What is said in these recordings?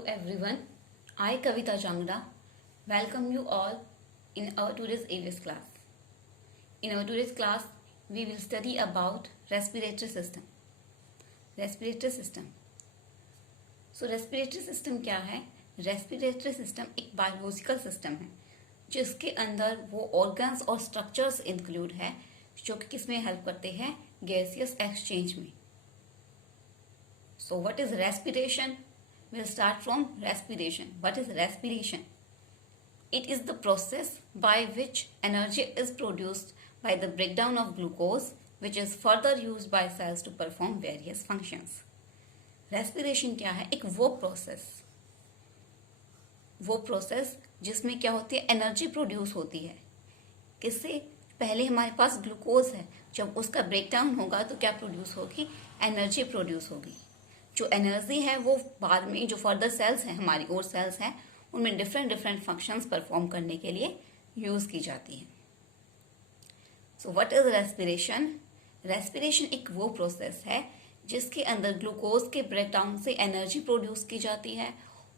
Hello everyone, I Kavita Changra welcome you all in our today's AVS class. In our today's class, we will study about respiratory system. Respiratory system. So respiratory system क्या है? Respiratory system एक biological system है जिसके अंदर वो organs और structures include है जो कि किसमें help करते हैं? Gaseous exchange में. So what is respiration? We'll start from respiration. What is respiration? It is the process by which energy is produced by the breakdown of glucose, which is further used by cells to perform various functions. Respiration क्या है? एक वो process जिसमें क्या होती है? Energy produce होती है. किससे? पहले हमारे पास ग्लूकोज है, जब उसका ब्रेकडाउन होगा तो क्या प्रोड्यूस होगी? एनर्जी प्रोड्यूस होगी. जो एनर्जी है वो बाद में जो फर्दर सेल्स हैं, हमारी और सेल्स हैं, उनमें डिफरेंट फंक्शंस परफॉर्म करने के लिए यूज की जाती है. So what is respiration? Respiration एक वो प्रोसेस है जिसके अंदर ग्लूकोज के ब्रेकडाउन से एनर्जी प्रोड्यूस की जाती है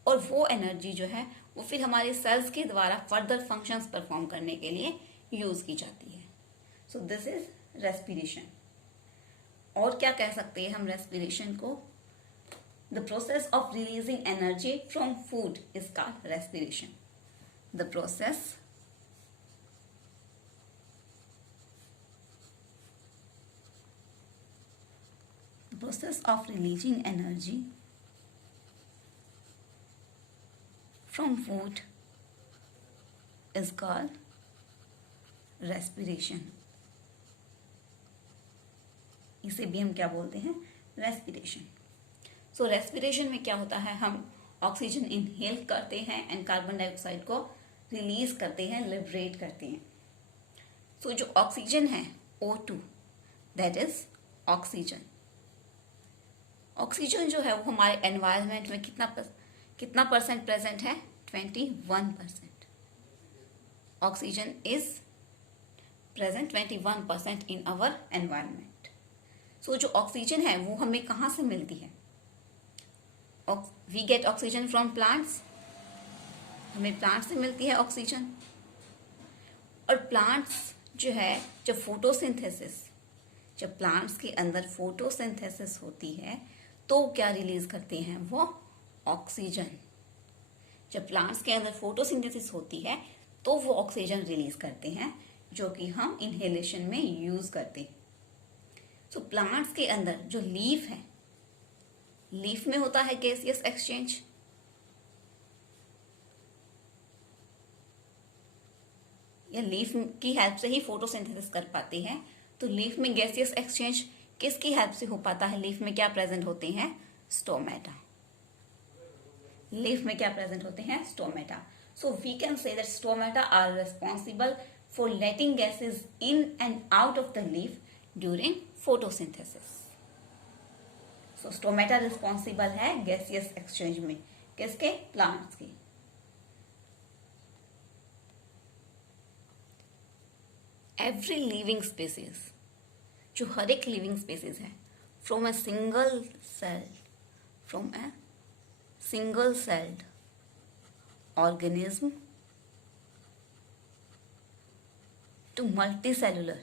और वो एनर्जी जो है वो फिर हमारे सेल्स के द्वारा फर्दर फंक्शंस परफॉर्म करने के लिए यूज की जाती है. So this is respiration. और क्या कह सकते हैं हम रेस्पिरेशन को? The process of releasing energy from food is called respiration. The process of releasing energy from food is called respiration. इसे भी हम क्या बोलते हैं? रेस्पिरेशन. सो रेस्पिरेशन में क्या होता है? हम ऑक्सीजन इनहेल करते हैं एंड कार्बन डाइऑक्साइड को रिलीज करते हैं, लिबरेट करते हैं. सो जो ऑक्सीजन है O2, that is oxygen. Oxygen जो है वो हमारे एनवायरनमेंट में कितना परसेंट प्रेजेंट है? 21%. Oxygen is present 21% in our environment. So जो ऑक्सीजन है वो हमें कहाँ से मिलती है? We get oxygen from plants. हमें प्लांट से मिलती है ऑक्सीजन. और प्लांट्स जो है जब प्लांट्स के अंदर फोटोसिंथेसिस होती है तो क्या रिलीज करते हैं? वो ऑक्सीजन. जब प्लांट्स के अंदर फोटोसिंथेसिस होती है तो वो ऑक्सीजन रिलीज करते हैं जो कि हम इनहेलेशन में यूज करते हैं. सो प्लांट्स के अंदर जो लीफ है, लीफ में होता है गैसियस एक्सचेंज. या लीफ की हेल्प से ही फोटोसिंथेसिस कर पाते हैं. तो लीफ में गैसियस एक्सचेंज किसकी हेल्प से हो पाता है? लीफ में क्या प्रेजेंट होते हैं? स्टोमेटा. लीफ में क्या प्रेजेंट होते हैं? Stomata. So we can say that stomata are responsible for letting gases in and out of the leaf during photosynthesis. So stomata responsible है गैसियस एक्सचेंज में. किसके? प्लांट्स की. एवरी लिविंग स्पीसीज, जो हर एक लिविंग स्पीसीज है, from a single celled organism to multi cellular.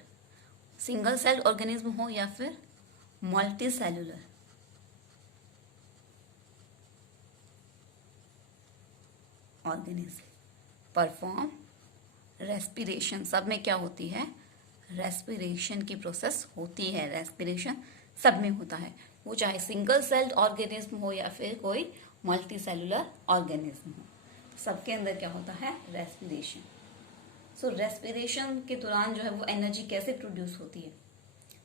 Single celled organism हो या फिर multi cellular organism perform respiration. सब में क्या होती है? रेस्पिरेशन की प्रोसेस होती है. रेस्पिरेशन सब में होता है, वो चाहे सिंगल सेल्ड ऑर्गेनिज्म हो या फिर कोई मल्टी सेलुलर ऑर्गेनिज्म हो, सबके अंदर क्या होता है? रेस्पिरेशन. सो रेस्पिरेशन के दौरान जो है वो एनर्जी कैसे प्रोड्यूस होती है?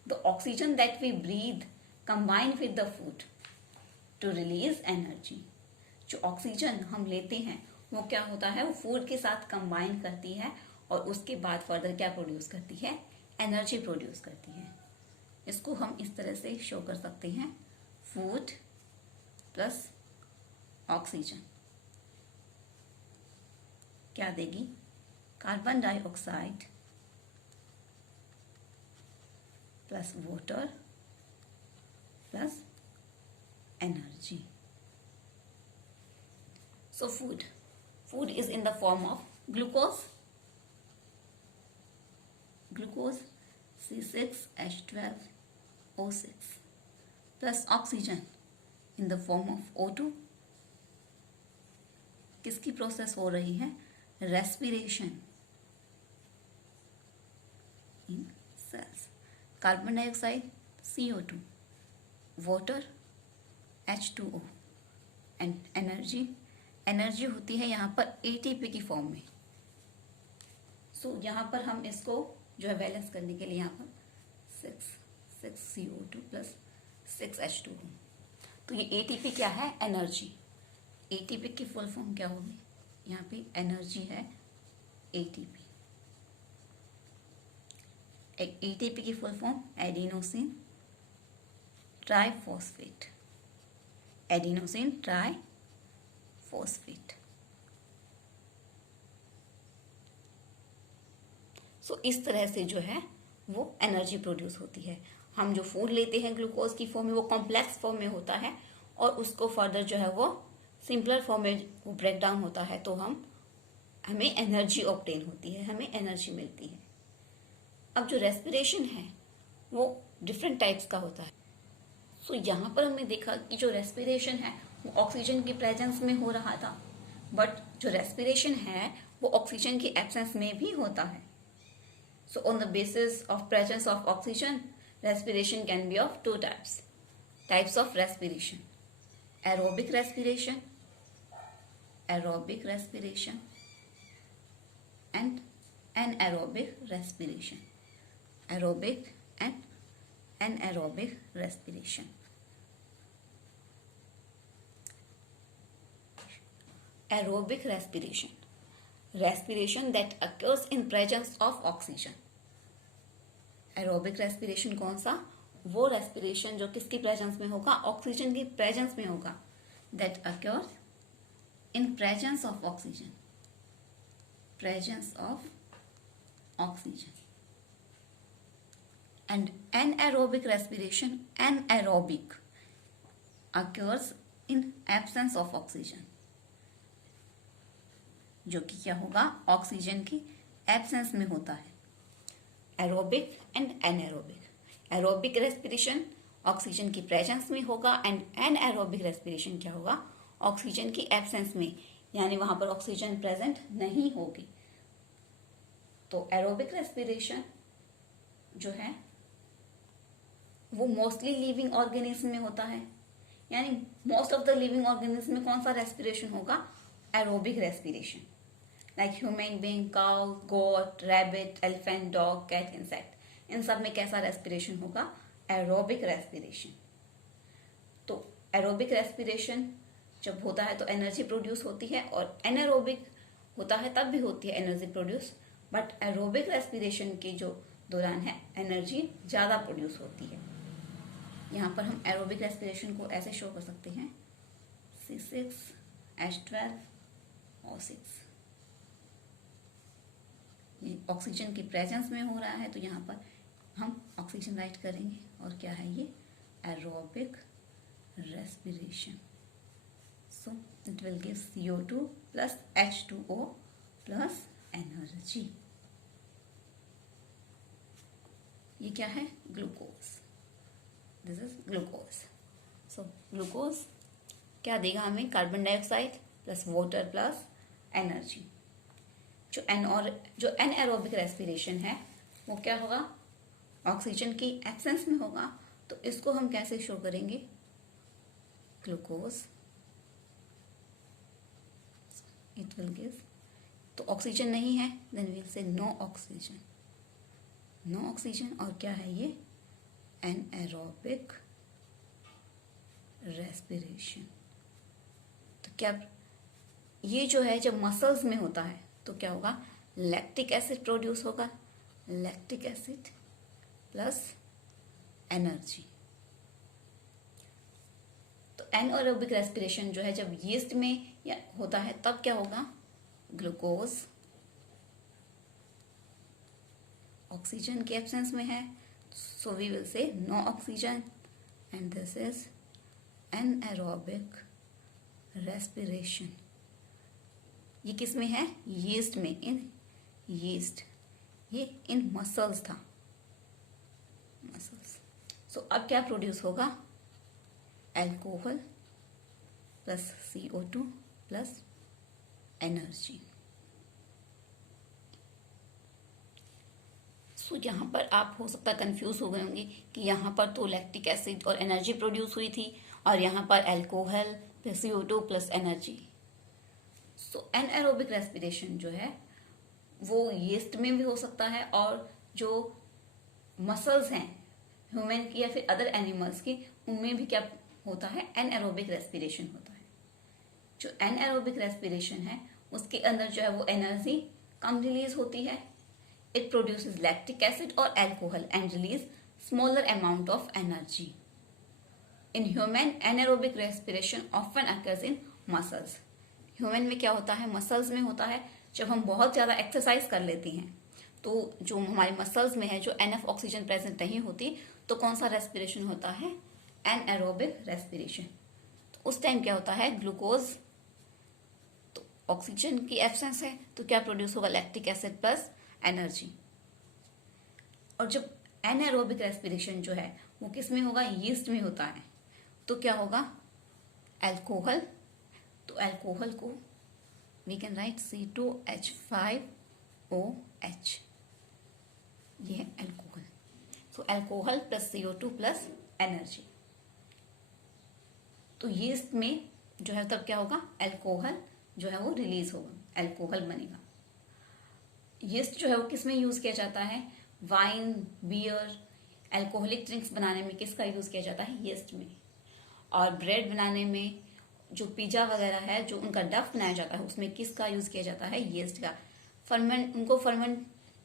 The oxygen that we breathe combine with the food to release energy. जो ऑक्सीजन हम लेते हैं वो क्या होता है? वो फूड के साथ कंबाइन करती है और उसके बाद फर्दर क्या प्रोड्यूस करती है? एनर्जी प्रोड्यूस करती है. इसको हम इस तरह से शो कर सकते हैं, फूड प्लस ऑक्सीजन क्या देगी? Carbon dioxide plus water plus energy. So food is in the form of glucose C6H12O6 plus oxygen in the form of O2. किसकी प्रोसेस हो रही है? Respiration in cells. Carbon dioxide CO2, water H2O and energy होती है यहाँ पर ATP की form में. सो यहाँ पर हम इसको जो है बैलेंस करने के लिए यहाँ पर 6 CO2 प्लस 6 H2O. तो ये ATP क्या है? एनर्जी. ATP की फुल फॉर्म क्या होगी? यहाँ पे एनर्जी है ATP. ATP की full form adenosine triphosphate. Adenosine triphosphate. So इस तरह से जो है वो एनर्जी प्रोड्यूस होती है. हम जो फूड लेते हैं ग्लूकोज की फॉर्म में, वो कॉम्प्लेक्स फॉर्म में होता है और उसको फर्दर जो है वो सिंपलर फॉर्म में वो ब्रेक डाउन होता है, तो हमें एनर्जी ऑब्टेन होती है, हमें एनर्जी मिलती है. अब जो रेस्पिरेशन है वो डिफरेंट टाइप्स का होता है. सो यहाँ पर हमने देखा कि जो रेस्पिरेशन है वो ऑक्सीजन की प्रेजेंस में हो रहा था, बट जो रेस्पिरेशन है वो ऑक्सीजन की एब्सेंस में भी होता है. So on the basis of presence of oxygen, respiration can be of two types. Types of respiration: aerobic respiration and anaerobic respiration. Aerobic and anaerobic respiration. Aerobic respiration that occurs in presence of oxygen. Aerobic respiration कौन सा? वो respiration जो किसकी presence में होगा? Oxygen की presence में होगा. That occurs in presence of oxygen. And anaerobic respiration occurs in absence of oxygen. जो कि क्या होगा? ऑक्सीजन की एब्सेंस में होता है. Aerobic and anaerobic. Aerobic respiration oxygen की प्रेजेंस में होगा एंड एनएरोबिक रेस्पिरेशन क्या होगा? ऑक्सीजन की एब्सेंस में, यानी वहां पर ऑक्सीजन प्रेजेंट नहीं होगी. तो एरोबिक रेस्पिरेशन जो है वो मोस्टली लिविंग ऑर्गेनिज्म में होता है. यानी most of the living organism में कौन सा रेस्पिरेशन होगा? Aerobic respiration. Like human being, cow, goat, rabbit, elephant, dog, cat, insect, इन सब में कैसा रेस्पिरेशन होगा? Aerobic respiration. तो एरोबिक रेस्पिरेशन जब होता है तो एनर्जी प्रोड्यूस होती है, और एनारोबिक होता है तब भी होती है energy produce, but aerobic respiration के जो दौरान है एनर्जी ज्यादा प्रोड्यूस होती है. यहाँ पर हम एरोबिक रेस्पिरेशन को ऐसे शो कर सकते हैं C6H12O6. ये ऑक्सीजन की प्रेजेंस में हो रहा है, तो यहाँ पर हम ऑक्सीजन राइट करेंगे. और क्या है ये? Aerobic respiration. So it will give CO2 plus H2O plus energy. ये क्या है? Glucose. This is glucose. So glucose क्या देगा हमें? Carbon dioxide plus water plus energy. जो एनएरोबिक रेस्पिरेशन है वो क्या होगा? ऑक्सीजन की एब्सेंस में होगा. तो इसको हम कैसे शो करेंगे? ग्लूकोज. इट विल गिव, तो ऑक्सीजन नहीं है, then will say no oxygen. और क्या है ये? Anaerobic respiration. तो क्या ये जो है जब मसल्स में होता है तो क्या होगा? लैक्टिक एसिड प्रोड्यूस होगा. Lactic acid plus energy. तो एनएरोबिक रेस्पिरेशन जो है जब यीस्ट में होता है तब क्या होगा? ग्लूकोज ऑक्सीजन की एब्सेंस में है, so we will say no oxygen, and this is anaerobic respiration. ये किस में है? यीस्ट में, इन यीस्ट, ये इन मसल्स था, मसल्स। सो अब क्या प्रोड्यूस होगा? Alcohol plus CO2 plus energy. So यहाँ पर आप हो सकता है कंफ्यूज हो गए होंगे कि यहाँ पर तो लैक्टिक एसिड और एनर्जी प्रोड्यूस हुई थी और यहाँ पर alcohol plus CO2 plus energy. So anaerobic respiration जो है वो यीस्ट में भी हो सकता है और जो मसल्स हैं ह्यूमन की या फिर अदर एनिमल्स की, उनमें भी क्या होता है? एनएरोबिक रेस्पिरेशन होता है। जो एनएरोबिक रेस्पिरेशन है उसके अंदर जो है वो एनर्जी कम रिलीज होती है। इट प्रोड्यूसेस लैक्टिक एसिड और alcohol and release smaller amount of energy. In human anaerobic respiration often occurs in muscles. Human में क्या होता है? मसल्स में होता है। जब हम बहुत ज्यादा एक्सरसाइज कर लेते हैं तो जो हमारे मसल्स में है, जो एनफ ऑक्सीजन प्रेजेंट नहीं होती, तो कौन सा रेस्पिरेशन होता है? Anaerobic respiration. तो उस टाइम क्या होता है? ग्लूकोज, तो ऑक्सीजन की एब्सेंस है तो क्या प्रोड्यूस होगा? Lactic acid plus energy. और जब एनएरोबिक रेस्पिरेशन जो है वो किस में होगा? यीस्ट में होता है। तो क्या होगा? अल्कोहल, तो अल्कोहल को वी कैन राइट C2H5OH, ये है alcohol. So alcohol plus CO2 plus energy. तो यीस्ट में जो है तब क्या होगा? अल्कोहल जो है वो रिलीज होगा, अल्कोहल बनेगा। यीस्ट जो है वो किस में यूज किया जाता है? वाइन, बियर, अल्कोहलिक ड्रिंक्स बनाने में किसका यूज किया जाता है? यीस्ट में। और ब्रेड बनाने में, जो पिज्जा वगैरह है, जो उनका डफ बनाया जाता है, उसमें किसका यूज किया जाता है? यीस्ट का।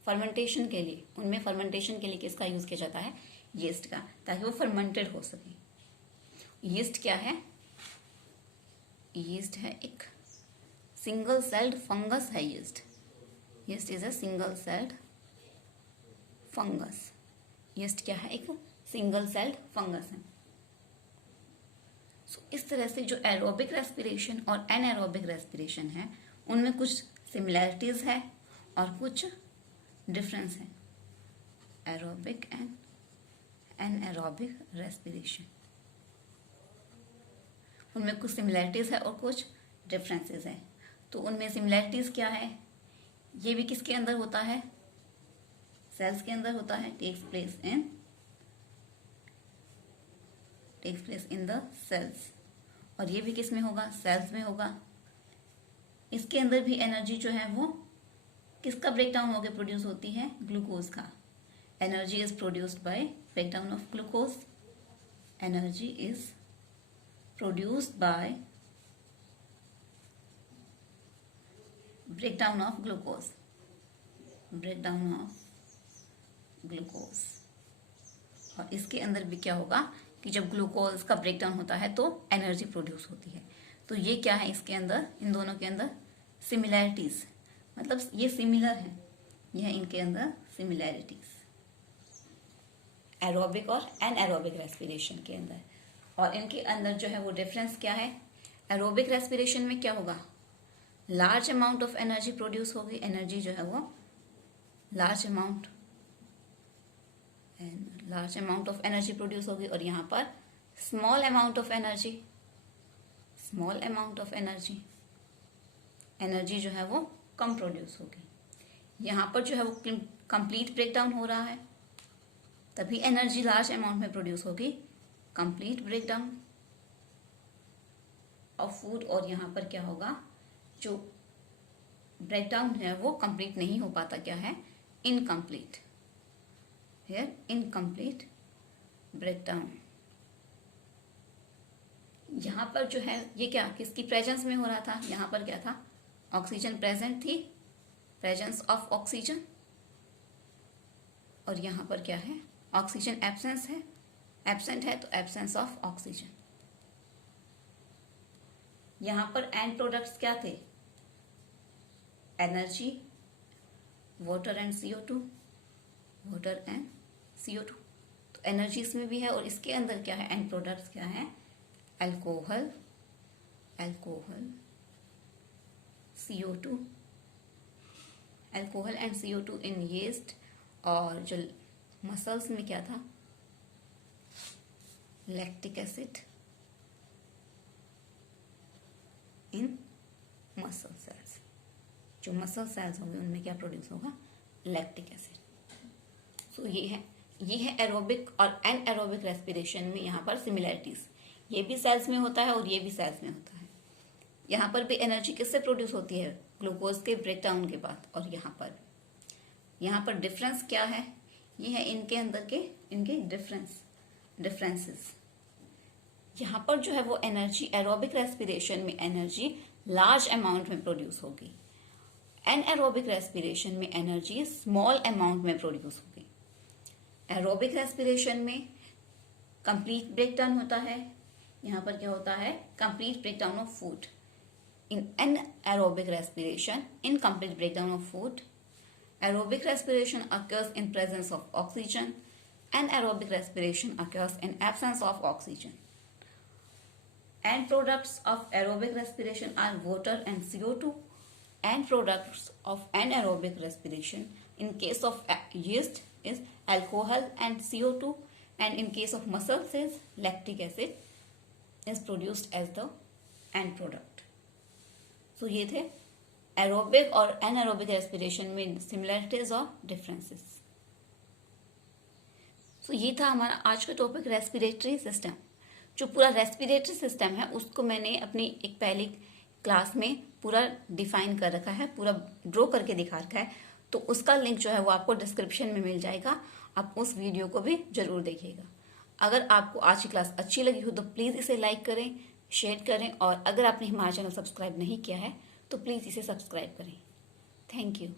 फर्मेंटेशन के लिए, उनमें फर्मेंटेशन के लिए किसका यूज किया जाता है? यीस्ट का, ताकि वो फर्मेंटेड हो सके। यीस्ट क्या है? यीस्ट है एक सिंगल सेल्ड फंगस है। Yeast is a single celled fungus. Yeast क्या है? एक सिंगल सेल्ड फंगस है। सो इस तरह से जो एरोबिक रेस्पिरेशन और एनएरोबिक रेस्पिरेशन है उनमें कुछ सिमिलैरिटीज है और कुछ डिफरेंस है। एरोबिक एंड एनएरोबिक रेस्पिरेशन, उनमें कुछ सिमिलैरिटीज है और कुछ डिफरेंसेस है। तो उनमें सिमिलैरिटीज क्या है? ये भी किसके अंदर होता है? सेल्स के अंदर होता है। Takes place in the cells. और ये भी किस में होगा? सेल्स में होगा। इसके अंदर भी एनर्जी जो है वो किसका ब्रेकडाउन होकर प्रोड्यूस होती है? ग्लूकोज का। Energy is produced by breakdown of glucose. Energy is produced by breakdown of glucose. और इसके अंदर भी क्या होगा कि जब ग्लूकोज का ब्रेकडाउन होता है तो एनर्जी प्रोड्यूस होती है। तो ये क्या है? इसके अंदर, इन दोनों के अंदर सिमिलैरिटीज, मतलब ये सिमिलर है, ये है इनके अंदर सिमिलैरिटीज, एरोबिक और एनएरोबिक रेस्पिरेशन के अंदर। और इनके अंदर जो है वो डिफरेंस क्या है? एरोबिक रेस्पिरेशन में क्या होगा? Large amount of energy produce होगी। एनर्जी जो है वो large amount of energy produce होगी। और यहाँ पर स्मॉल अमाउंट ऑफ एनर्जी जो है वो कम प्रोड्यूस होगी। यहाँ पर जो है वो कंप्लीट ब्रेकडाउन हो रहा है, तभी एनर्जी लार्ज अमाउंट में प्रोड्यूस होगी। Complete breakdown of food. और यहाँ पर क्या होगा? जो ब्रेकडाउन है वो कंप्लीट नहीं हो पाता, क्या है? इनकम्प्लीट। Here incomplete breakdown. यहाँ पर जो है ये क्या किसकी प्रेजेंस में हो रहा था? यहाँ पर क्या था? ऑक्सीजन प्रेजेंट थी, प्रेजेंस ऑफ ऑक्सीजन। और यहाँ पर क्या है? ऑक्सीजन एब्सेंट है तो एब्सेंस ऑफ ऑक्सीजन। यहाँ पर एंड प्रोडक्ट्स क्या थे? Energy, water and CO2। तो एनर्जी इसमें भी है और इसके अंदर क्या है? एंड प्रोडक्ट्स क्या है? Alcohol, CO2, alcohol and CO2 in yeast, और जो मसल्स में क्या था, lactic acid in muscle cells. जो मसल सेल्स होंगे उनमें क्या प्रोड्यूस होगा, लैक्टिक एसिड। सो ये है एरोबिक और एनएरोबिक रेस्पिरेशन में यहाँ पर सिमिलैरिटीज। ये भी सेल्स में होता है और ये भी सेल्स में होता है। यहाँ पर भी एनर्जी किससे प्रोड्यूस होती है, ग्लूकोज के ब्रेकडाउन के बाद। और यहाँ पर डिफरेंस क्या है, ये है इनके अंदर के इनके डिफरेंसेस। यहाँ पर जो है वो एनर्जी एरोबिक रेस्पिरेशन में एनर्जी लार्ज अमाउंट में प्रोड्यूस होगी, एनएरोबिक रेस्पिरेशन में एनर्जी स्मॉल अमाउंट में प्रोड्यूस होगी। एरोबिक रेस्पिरेशन में कंप्लीट ब्रेकडाउन होता है, यहाँ पर क्या होता है, complete breakdown of food. In anaerobic respiration, incomplete breakdown of food. Aerobic respiration occurs in presence of oxygen. Anaerobic respiration occurs in absence of oxygen. End products of aerobic respiration are water and CO2. End products of anaerobic respiration in case of yeast is alcohol and CO2, and in case of muscles is lactic acid is produced as the end product. So ये थे aerobic और anaerobic respiration में similarities और differences. तो ये था हमारा आज का टॉपिक, रेस्पिरेटरी सिस्टम। जो पूरा रेस्पिरेटरी सिस्टम है उसको मैंने अपनी एक पहली क्लास में पूरा डिफाइन कर रखा है, पूरा ड्रॉ करके दिखा रखा है। तो उसका लिंक जो है वो आपको डिस्क्रिप्शन में मिल जाएगा, आप उस वीडियो को भी जरूर देखिएगा। अगर आपको आज की क्लास अच्छी लगी हो तो प्लीज़ इसे लाइक करें, शेयर करें, और अगर आपने हमारा चैनल सब्सक्राइब नहीं किया है तो प्लीज़ इसे सब्सक्राइब करें। Thank you.